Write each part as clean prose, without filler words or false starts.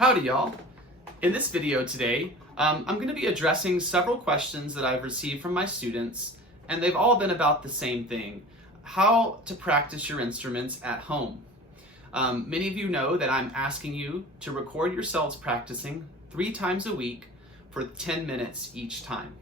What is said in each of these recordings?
Howdy y'all. In this video today, I'm going to be addressing several questions that I've received from my students, and they've all been about the same thing: how to practice your instruments at home. Many of you know that I'm asking you to record yourselves practicing 3 times a week for 10 minutes each time.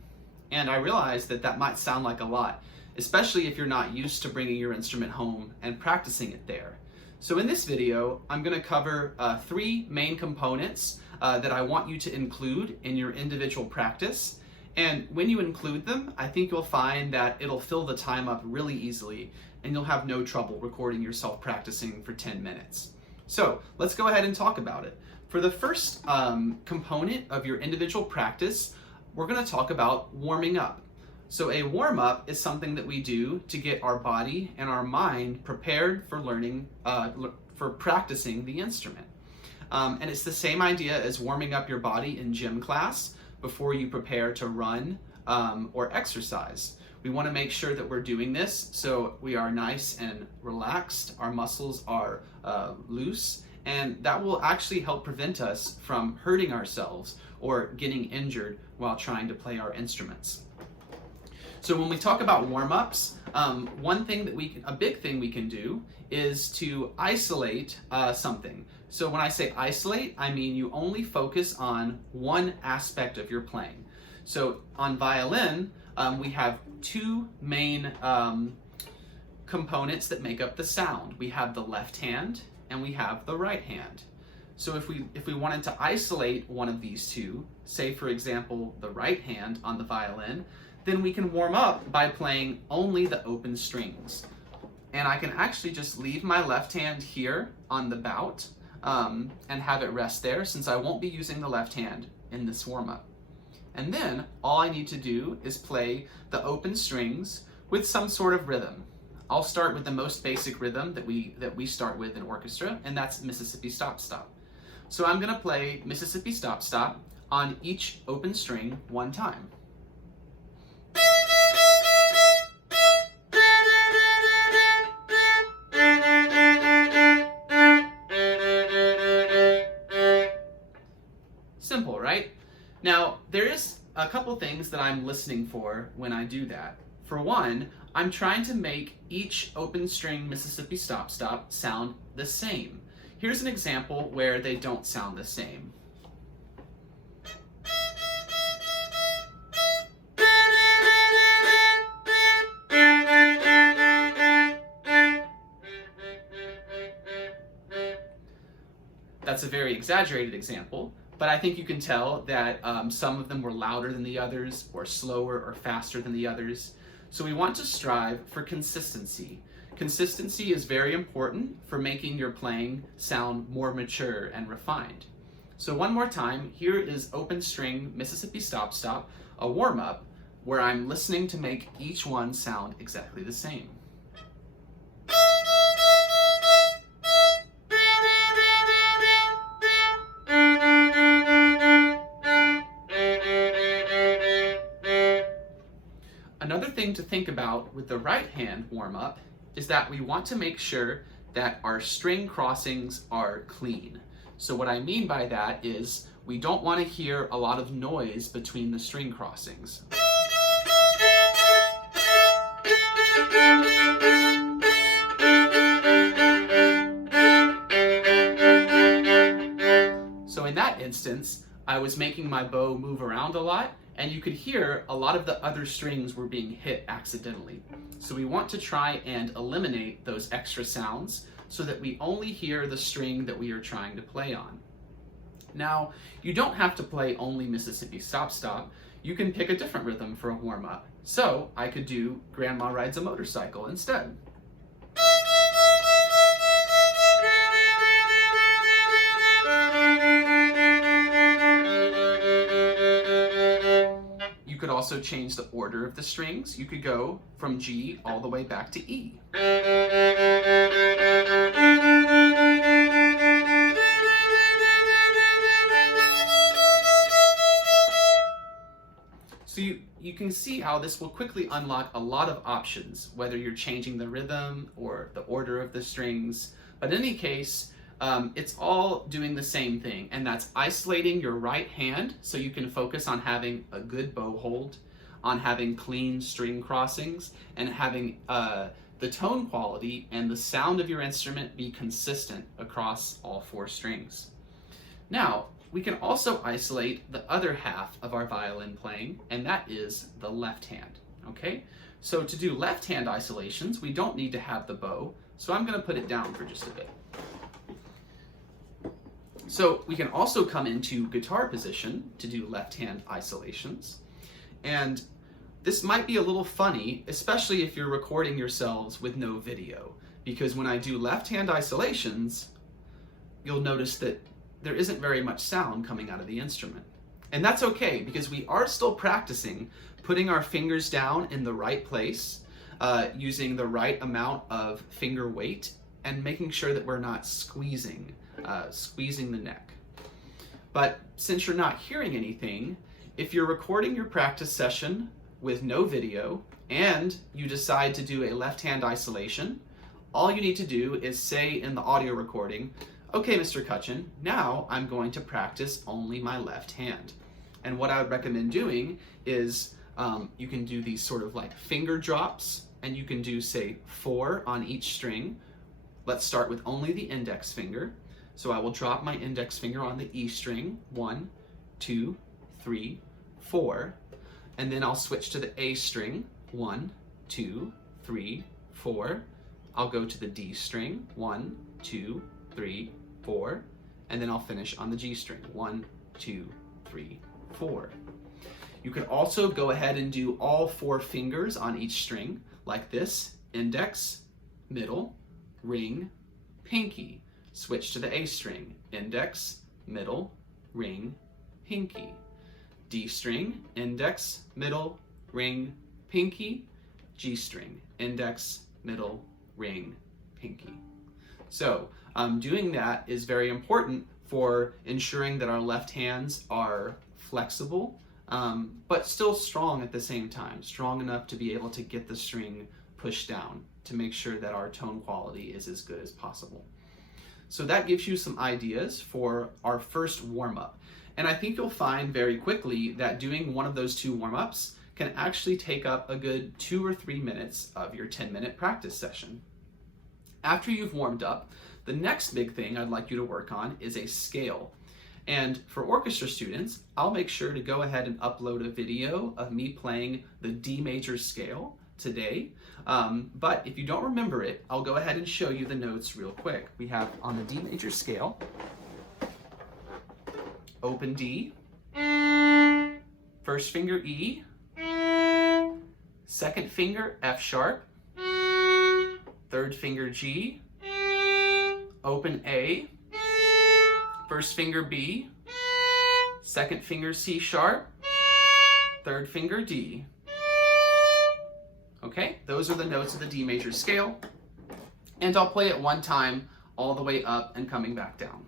And I realize that that might sound like a lot, especially if you're not used to bringing your instrument home and practicing it there. So in this video, I'm going to cover 3 main components that I want you to include in your individual practice. And when you include them, I think you'll find that it'll fill the time up really easily and you'll have no trouble recording yourself practicing for 10 minutes. So let's go ahead and talk about it. For the first component of your individual practice, we're going to talk about warming up. So a warm-up is something that we do to get our body and our mind prepared for learning, for practicing the instrument. And it's the same idea as warming up your body in gym class before you prepare to run or exercise. We want to make sure that we're doing this so we are nice and relaxed, our muscles are loose, and that will actually help prevent us from hurting ourselves or getting injured while trying to play our instruments. So when we talk about warm-ups, a big thing we can do is to isolate something. So when I say isolate, I mean you only focus on one aspect of your playing. So on violin, we have 2 main components that make up the sound. We have the left hand and we have the right hand. So if we wanted to isolate one of these 2, say for example the right hand on the violin, then we can warm up by playing only the open strings. And I can actually just leave my left hand here on the bout and have it rest there, since I won't be using the left hand in this warm-up. And then all I need to do is play the open strings with some sort of rhythm. I'll start with the most basic rhythm that we start with in orchestra, and that's Mississippi Stop Stop. So I'm going to play Mississippi Stop Stop on each open string 1 time. Simple, right? Now, there is a couple things that I'm listening for when I do that. For one, I'm trying to make each open string Mississippi Stop Stop sound the same. Here's an example where they don't sound the same. That's a very exaggerated example, but I think you can tell that some of them were louder than the others, or slower or faster than the others. So we want to strive for consistency. Consistency is very important for making your playing sound more mature and refined. So one more time, here is open string Mississippi Stop Stop, a warm-up where I'm listening to make each one sound exactly the same. Another thing to think about with the right hand warm-up is that we want to make sure that our string crossings are clean. So what I mean by that is we don't want to hear a lot of noise between the string crossings. So in that instance, I was making my bow move around a lot, and you could hear a lot of the other strings were being hit accidentally. So we want to try and eliminate those extra sounds so that we only hear the string that we are trying to play on. Now, you don't have to play only Mississippi Stop Stop. You can pick a different rhythm for a warm-up. So I could do Grandma Rides a Motorcycle instead. You could also change the order of the strings. You could go from G all the way back to E. So you can see how this will quickly unlock a lot of options, whether you're changing the rhythm or the order of the strings. But in any case, it's all doing the same thing, and that's isolating your right hand so you can focus on having a good bow hold, on having clean string crossings, and having the tone quality and the sound of your instrument be consistent across all 4 strings. Now, we can also isolate the other half of our violin playing, and that is the left hand, okay? So to do left hand isolations, we don't need to have the bow, so I'm gonna put it down for just a bit. So we can also come into guitar position to do left hand isolations. And this might be a little funny, especially if you're recording yourselves with no video, because when I do left hand isolations, you'll notice that there isn't very much sound coming out of the instrument. And that's okay, because we are still practicing putting our fingers down in the right place, using the right amount of finger weight, and making sure that we're not squeezing the neck. But since you're not hearing anything, if you're recording your practice session with no video and you decide to do a left hand isolation, all you need to do is say in the audio recording, okay, Mr. Cutchin, now I'm going to practice only my left hand. And what I would recommend doing is you can do these sort of like finger drops, and you can do, say, 4 on each string. Let's start with only the index finger. So I will drop my index finger on the E string, 1, 2, 3, 4, and then I'll switch to the A string, 1, 2, 3, 4. I'll go to the D string, 1, 2, 3, 4, and then I'll finish on the G string, 1, 2, 3, 4. You can also go ahead and do all 4 fingers on each string, like this: index, middle, ring, pinky. Switch to the A string, index, middle, ring, pinky. D string, index, middle, ring, pinky. G string, index, middle, ring, pinky. So doing that is very important for ensuring that our left hands are flexible, but still strong at the same time, strong enough to be able to get the string pushed down to make sure that our tone quality is as good as possible. So that gives you some ideas for our first warm-up. And I think you'll find very quickly that doing one of those 2 warm-ups can actually take up a good 2 or 3 minutes of your 10-minute practice session. After you've warmed up, the next big thing I'd like you to work on is a scale. And for orchestra students, I'll make sure to go ahead and upload a video of me playing the D major scale today. But if you don't remember it, I'll go ahead and show you the notes real quick. We have on the D major scale, open D, first finger E, second finger F sharp, third finger G, open A, first finger B, second finger C sharp, third finger D. Okay, those are the notes of the D major scale, and I'll play it one time all the way up and coming back down.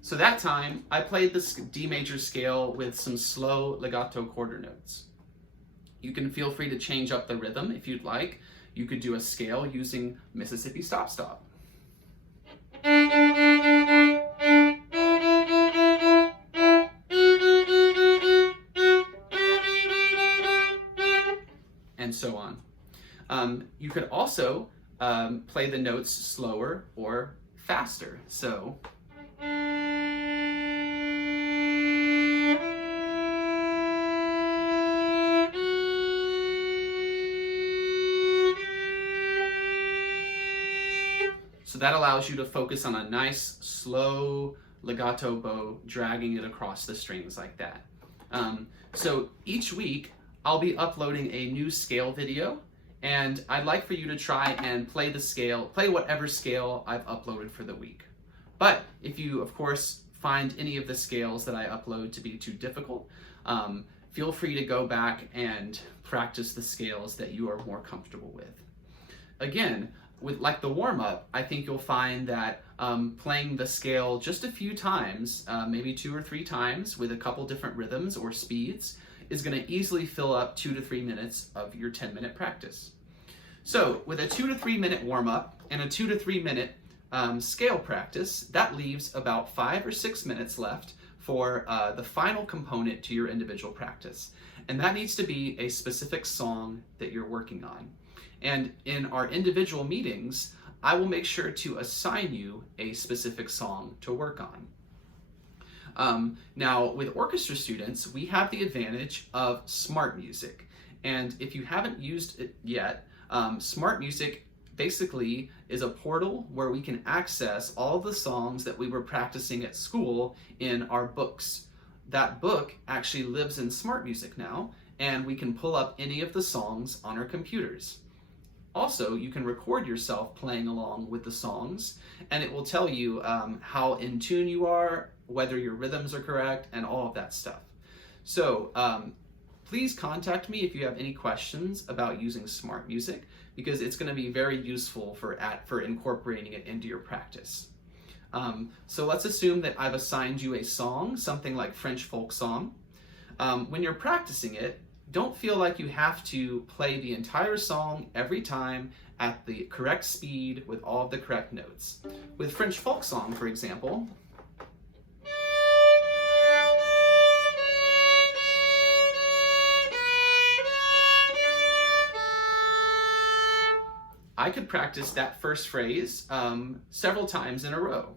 So that time, I played the D major scale with some slow legato quarter notes. You can feel free to change up the rhythm if you'd like. You could do a scale using Mississippi Stop Stop. And so on. You could also play the notes slower or faster. So. So that allows you to focus on a nice, slow legato bow, dragging it across the strings like that. So each week, I'll be uploading a new scale video, and I'd like for you to try and play the scale, play whatever scale I've uploaded for the week. But if you, of course, find any of the scales that I upload to be too difficult, feel free to go back and practice the scales that you are more comfortable with. Again, with like the warm-up, I think you'll find that playing the scale just a few times, maybe 2 or 3 times with a couple different rhythms or speeds, is going to easily fill up 2 to 3 minutes of your 10-minute practice. So with a 2 to 3 minute warm-up and a 2 to 3 minute scale practice, that leaves about 5 or 6 minutes left for the final component to your individual practice. And that needs to be a specific song that you're working on. And in our individual meetings, I will make sure to assign you a specific song to work on. Now, with orchestra students, we have the advantage of smart music. And if you haven't used it yet, smart music basically is a portal where we can access all of the songs that we were practicing at school in our books. That book actually lives in smart music now, and we can pull up any of the songs on our computers. Also, you can record yourself playing along with the songs, and it will tell you how in tune you are, whether your rhythms are correct, and all of that stuff. So please contact me if you have any questions about using smart music, because it's going to be very useful for incorporating it into your practice. So let's assume that I've assigned you a song, something like French folk song. When you're practicing it, don't feel like you have to play the entire song every time at the correct speed with all of the correct notes. With French folk song, for example, I could practice that first phrase several times in a row.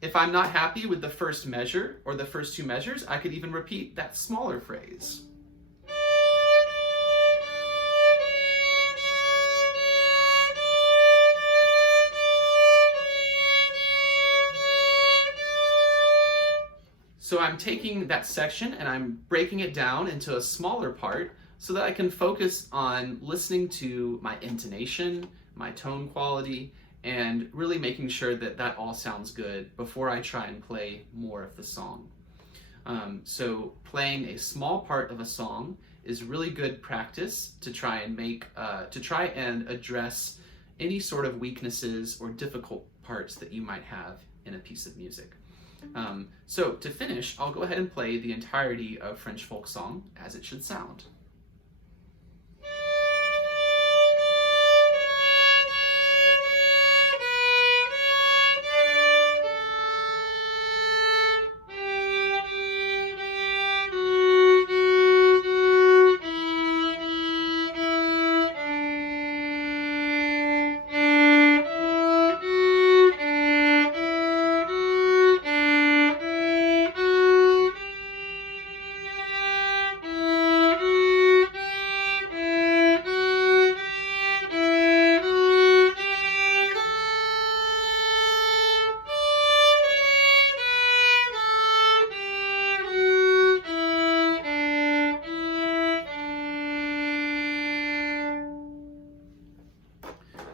If I'm not happy with the first measure or the first 2 measures, I could even repeat that smaller phrase. So I'm taking that section and I'm breaking it down into a smaller part so that I can focus on listening to my intonation, my tone quality, and really making sure that that all sounds good before I try and play more of the song. So playing a small part of a song is really good practice to try and address any sort of weaknesses or difficult parts that you might have in a piece of music. So to finish, I'll go ahead and play the entirety of French folk song as it should sound.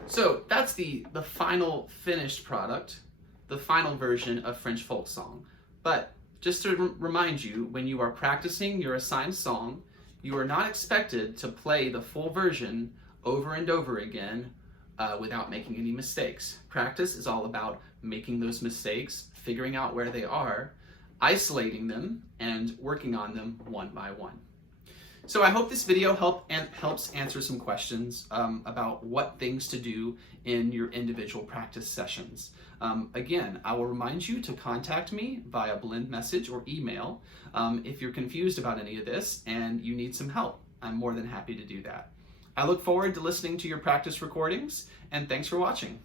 So that's the final finished product, the final version of French folk song. But just to remind you, when you are practicing your assigned song, you are not expected to play the full version over and over again without making any mistakes. Practice is all about making those mistakes, figuring out where they are, isolating them, and working on them one by one. So I hope this video helps answer some questions about what things to do in your individual practice sessions. Again, I will remind you to contact me via blend message or email if you're confused about any of this and you need some help. I'm more than happy to do that. I look forward to listening to your practice recordings, and thanks for watching.